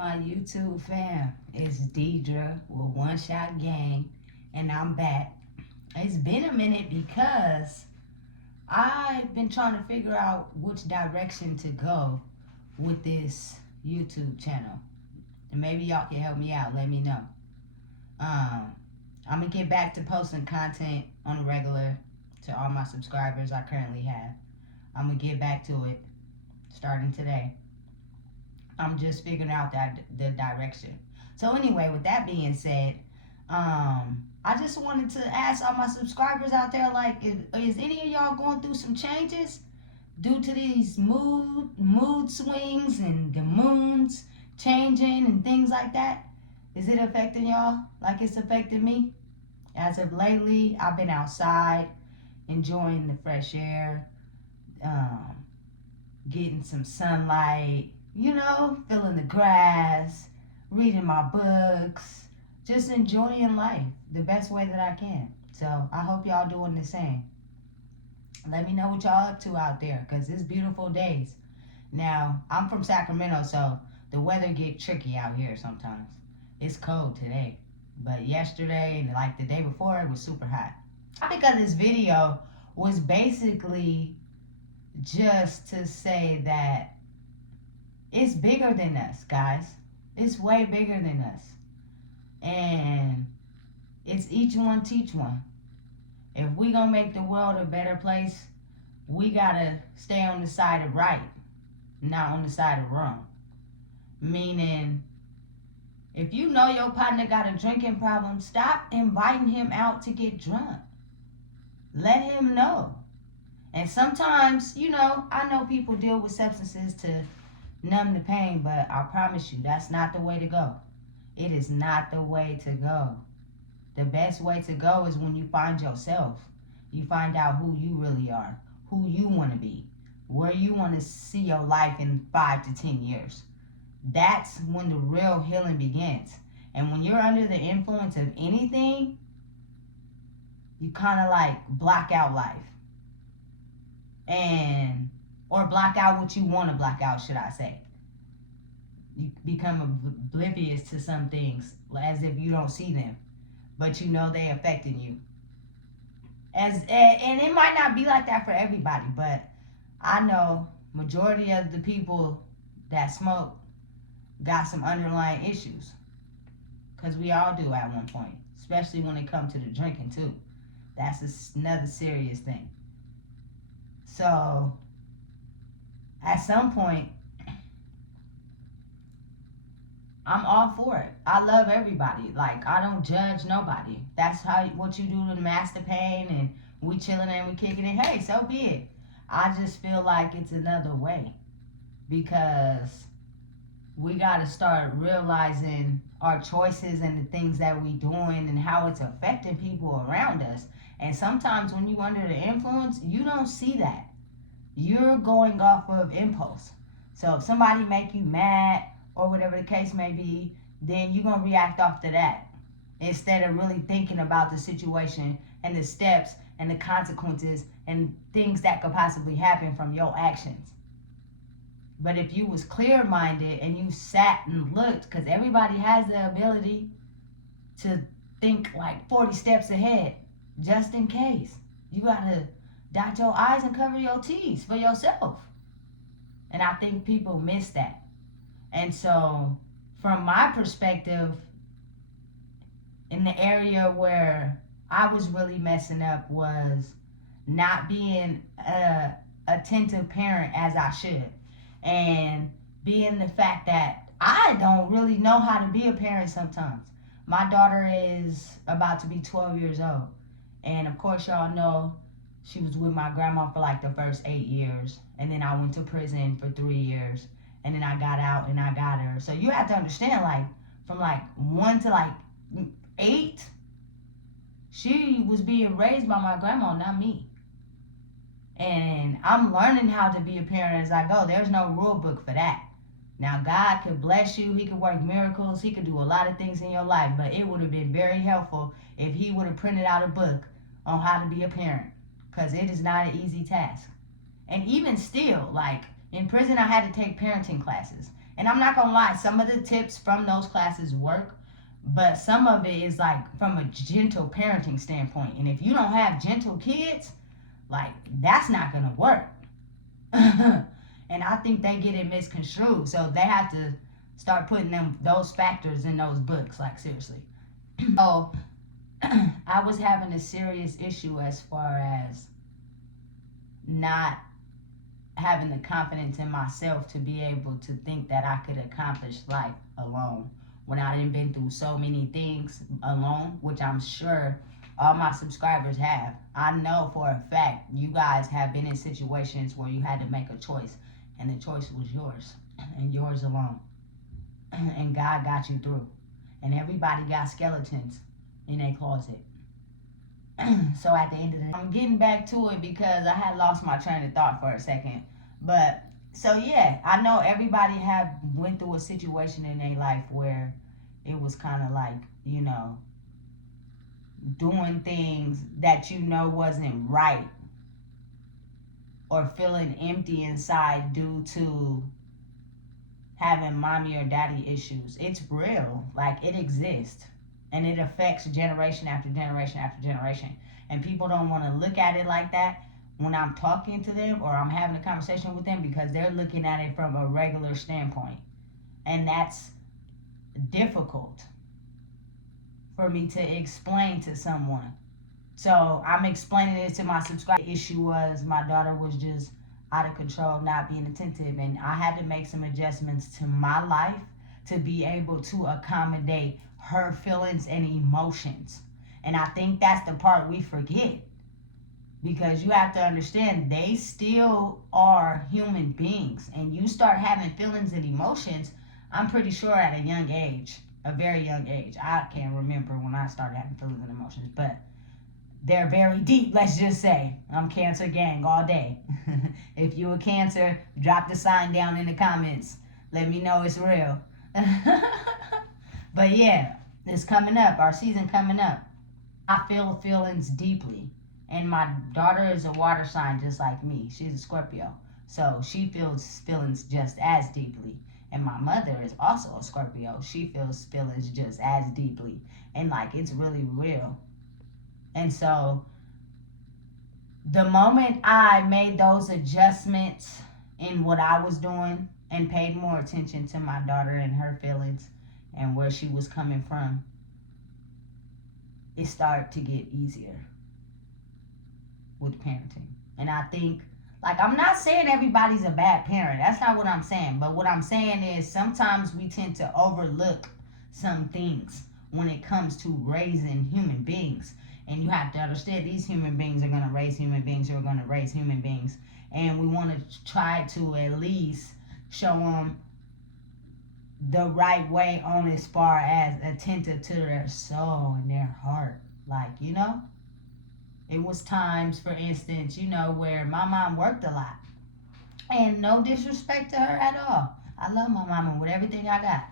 my YouTube fam? It's Deidre with One Shot Gang, and I'm back. It's been a minute because I've been trying to figure out which direction to go with this YouTube channel. And maybe y'all can help me out, let me know. Um, I'm gonna get back to posting content on a regular to all my subscribers I currently have. I'm gonna get back to it starting today. I'm just figuring out the direction. So anyway, with that being said, I just wanted to ask all my subscribers out there, like, is any of y'all going through some changes due to these mood swings and the moons changing and things like that? Is it affecting y'all like it's affecting me? As of lately, I've been outside enjoying the fresh air, um, getting some sunlight, feeling the grass, reading my books, just enjoying life the best way that I can. So I hope y'all doing the same. Let me know what y'all up to out there, because it's beautiful days. Now, I'm from Sacramento, so the weather get tricky out here sometimes. It's cold today, but yesterday and like the day before, it was super hot. The topic of this video was basically just to say that it's bigger than us, guys. It's way bigger than us. And it's each one teach one. If we gonna make the world a better place, we gotta stay on the side of right, not on the side of wrong. Meaning, if you know your partner got a drinking problem, stop inviting him out to get drunk. Let him know. And sometimes, I know people deal with substances to numb the pain, but I promise you, that's not the way to go. It is not the way to go. The best way to go is when you find yourself. You find out who you really are, who you want to be, where you want to see your life in 5 to 10 years. That's when the real healing begins. And when you're under the influence of anything, you kind of like block out life. Or block out what you want to block out, should I say. You become oblivious to some things as if you don't see them, but you know they affecting you. And it might not be like that for everybody, but I know majority of the people that smoke got some underlying issues, because we all do at one point, especially when it comes to the drinking too. That's another serious thing. So at some point, I'm all for it. I love everybody. Like, I don't judge nobody. That's what you do to master pain, and we chilling and we kicking it. Hey, so be it. I just feel like it's another way, because we got to start realizing our choices and the things that we doing and how it's affecting people around us. And sometimes when you under the influence, you don't see that. You're going off of impulse. So if somebody make you mad or whatever the case may be, then you're going to react off to that instead of really thinking about the situation and the steps and the consequences and things that could possibly happen from your actions. But if you was clear-minded and you sat and looked, because everybody has the ability to think like 40 steps ahead, just in case. You got to dot your I's and cover your T's for yourself. And I think people miss that. And so, from my perspective, in the area where I was really messing up was not being a attentive parent as I should. And being the fact that I don't really know how to be a parent sometimes. My daughter is about to be 12 years old. And of course, y'all know she was with my grandma for like the first 8 years. And then I went to prison for 3 years. And then I got out and I got her. So you have to understand, like, from like 1 to like 8, she was being raised by my grandma, not me. And I'm learning how to be a parent as I go. There's no rule book for that. Now, God could bless you. He could work miracles. He could do a lot of things in your life. But it would have been very helpful if he would have printed out a book on how to be a parent. Because it is not an easy task. And even still, like, in prison, I had to take parenting classes. And I'm not gonna lie, some of the tips from those classes work, but some of it is like from a gentle parenting standpoint. And if you don't have gentle kids, like that's not gonna work. And I think they get it misconstrued. So they have to start putting those factors in those books, like seriously. So I was having a serious issue as far as not having the confidence in myself to be able to think that I could accomplish life alone when I didn't been through so many things alone, which I'm sure all my subscribers have. I know for a fact you guys have been in situations where you had to make a choice, and the choice was yours and yours alone. And God got you through. And everybody got skeletons in their closet. So at the end of the day, I'm getting back to it because I had lost my train of thought for a second. But so yeah, I know everybody have went through a situation in their life where it was kind of like, you know, doing things that you know wasn't right, or feeling empty inside due to having mommy or daddy issues. It's real. Like, it exists. And it affects generation after generation after generation. And people don't want to look at it like that when I'm talking to them or I'm having a conversation with them, because they're looking at it from a regular standpoint. And that's difficult for me to explain to someone. So I'm explaining it to my subscriber. The issue was my daughter was just out of control, not being attentive, and I had to make some adjustments to my life to be able to accommodate her feelings and emotions. And I think that's the part we forget, because you have to understand they still are human beings, and you start having feelings and emotions, I'm pretty sure at a young age, a very young age. I can't remember when I started having feelings and emotions, but they're very deep, let's just say. I'm Cancer gang all day. If you a Cancer, drop the sign down in the comments. Let me know it's real. But yeah, it's coming up. Our season coming up. I feel feelings deeply. And my daughter is a water sign just like me. She's a Scorpio. So she feels feelings just as deeply. And my mother is also a Scorpio. She feels feelings just as deeply. And like, it's really real. And so the moment I made those adjustments in what I was doing and paid more attention to my daughter and her feelings and where she was coming from, it started to get easier with parenting. And I think, like, I'm not saying everybody's a bad parent. That's not what I'm saying. But what I'm saying is sometimes we tend to overlook some things when it comes to raising human beings. And you have to understand, these human beings are going to raise human beings who are going to raise human beings. And we want to try to at least show them the right way on as far as attentive to their soul and their heart. Like, you know, it was times, for instance, you know, where my mom worked a lot. And no disrespect to her at all. I love my mama with everything I got.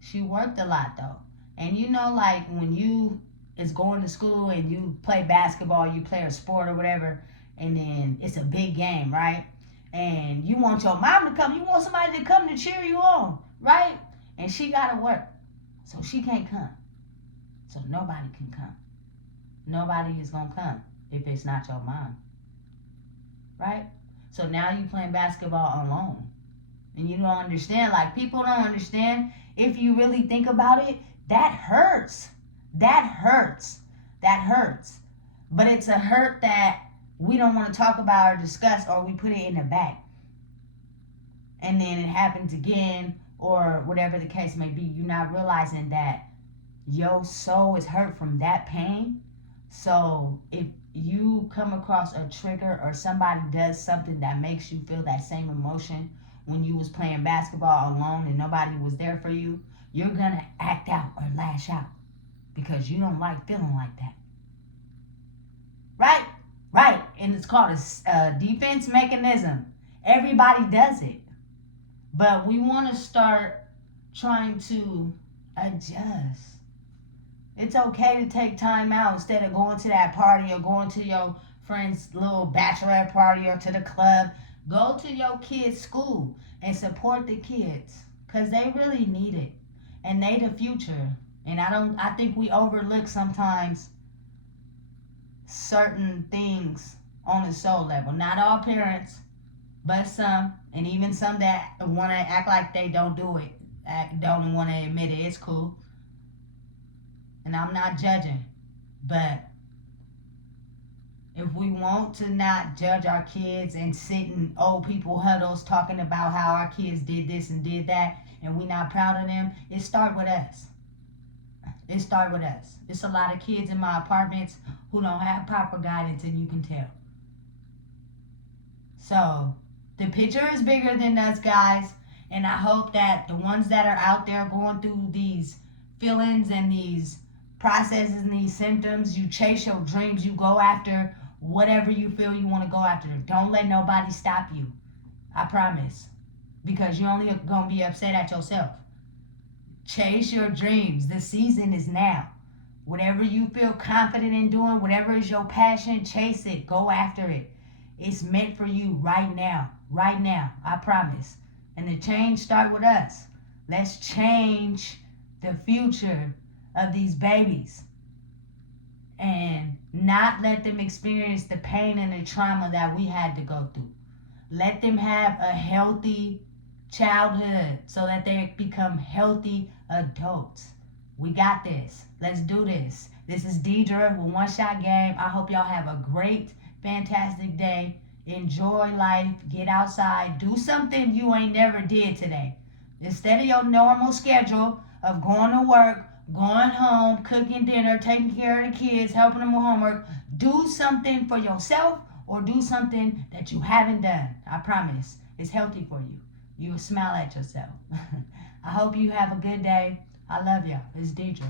She worked a lot, though. And you know, like, when you is going to school and you play basketball, you play a sport or whatever, and then it's a big game, right? And you want your mom to come, you want somebody to come to cheer you on, right? And she gotta work, so she can't come. So nobody can come. Nobody is gonna come if it's not your mom, right? So now you playing basketball alone. And you don't understand, like, people don't understand, if you really think about it, that hurts. That hurts. That hurts. But it's a hurt that we don't want to talk about or discuss, or we put it in the back. And then it happens again, or whatever the case may be. You're not realizing that your soul is hurt from that pain. So if you come across a trigger or somebody does something that makes you feel that same emotion when you was playing basketball alone and nobody was there for you, you're going to act out or lash out because you don't like feeling like that. Right? Right. And it's called a defense mechanism. Everybody does it. But we want to start trying to adjust. It's okay to take time out instead of going to that party or going to your friend's little bachelorette party or to the club. Go to your kid's school and support the kids. because they really need it. And they the future. And I think we overlook sometimes certain things on the soul level. Not all parents, but some, and even some that want to act like they don't do it, don't want to admit it. It's cool. And I'm not judging, but if we want to not judge our kids and sit in old people huddles talking about how our kids did this and did that, and we not proud of them, it start with us. It start with us. It's a lot of kids in my apartments who don't have proper guidance, and you can tell. So the picture is bigger than us, guys, and I hope that the ones that are out there going through these feelings and these processes and these symptoms, you chase your dreams, you go after whatever you feel you want to go after. Don't let nobody stop you. I promise. Because you're only going to be upset at yourself. Chase your dreams. The season is now. Whatever you feel confident in doing, whatever is your passion, chase it. Go after it. It's meant for you right now. Right now. I promise. And the change start with us. Let's change the future of these babies. And not let them experience the pain and the trauma that we had to go through. Let them have a healthy childhood so that they become healthy adults. We got this. Let's do this. This is Deidre with One Shot Game. I hope y'all have a great, fantastic day. Enjoy life. Get outside. Do something you ain't never did today. Instead of your normal schedule of going to work, going home, cooking dinner, taking care of the kids, helping them with homework, do something for yourself or do something that you haven't done. I promise. It's healthy for you. You will smile at yourself. I hope you have a good day. I love y'all. It's Deidre.